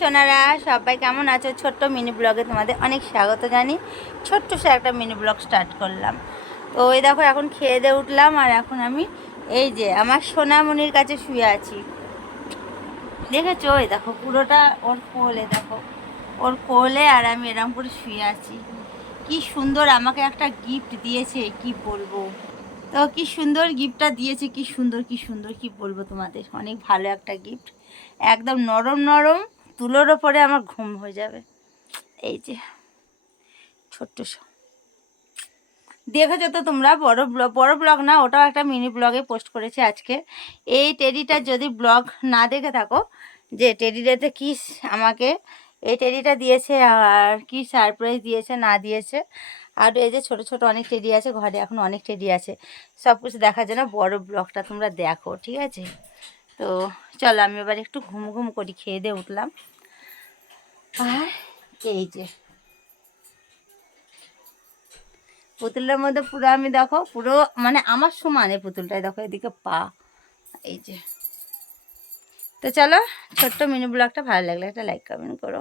সোনারা, সবাই কেমন আছো? ছোট্ট মিনি ব্লগে তোমাদের অনেক স্বাগত জানি। ছোট্ট সে একটা মিনি ব্লগ স্টার্ট করলাম। তো ওই দেখো এখন খেয়ে দিয়ে উঠলাম, আর এখন আমি এই যে আমার সোনামণির কাছে শুয়ে আছি। দেখেছো? ওই দেখো পুরোটা ওর কোলে, দেখো ওর কোলে, আর আমি এরম করে শুয়ে আছি। কি সুন্দর আমাকে একটা গিফট দিয়েছে, কি বলবো। তো কি সুন্দর গিফটটা দিয়েছে, কি সুন্দর কি সুন্দর, কি বলবো তোমাদের। অনেক ভালো একটা গিফট, একদম নরম নরম তুলোর ওপরে আমার ঘুম হয়ে যাবে। এই যে ছোট্ট দেখেছো তো তোমরা, বড় ব্লগ না, ওটাও একটা মিনি ব্লগে পোস্ট করেছি আজকে। এই টেডিটা যদি ব্লগ না দেখে থাকো, যে টেডিটাতে কি আমাকে এই টেডিটা দিয়েছে আর কি সারপ্রাইজ দিয়েছে না দিয়েছে। আর এই যে ছোট ছোট অনেক টেডি আছে ঘরে, এখন অনেক টেডি আছে। সব কিছু দেখার জন্য বড় ব্লগটা তোমরা দেখো, ঠিক আছে? তো চলো আমি এবার একটু ঘুম ঘুম করি, খেয়ে দিয়ে উঠলাম। আর এই যে পুতুলটার মধ্যে পুরো আমি দেখো পুরো মানে আমার সমানে পুতুলটাই, দেখো এদিকে পা, এই যে। তো চলো, ছোট্ট মিনি ব্লগটা ভালো লাগলে একটা লাইক কমেন্ট করো।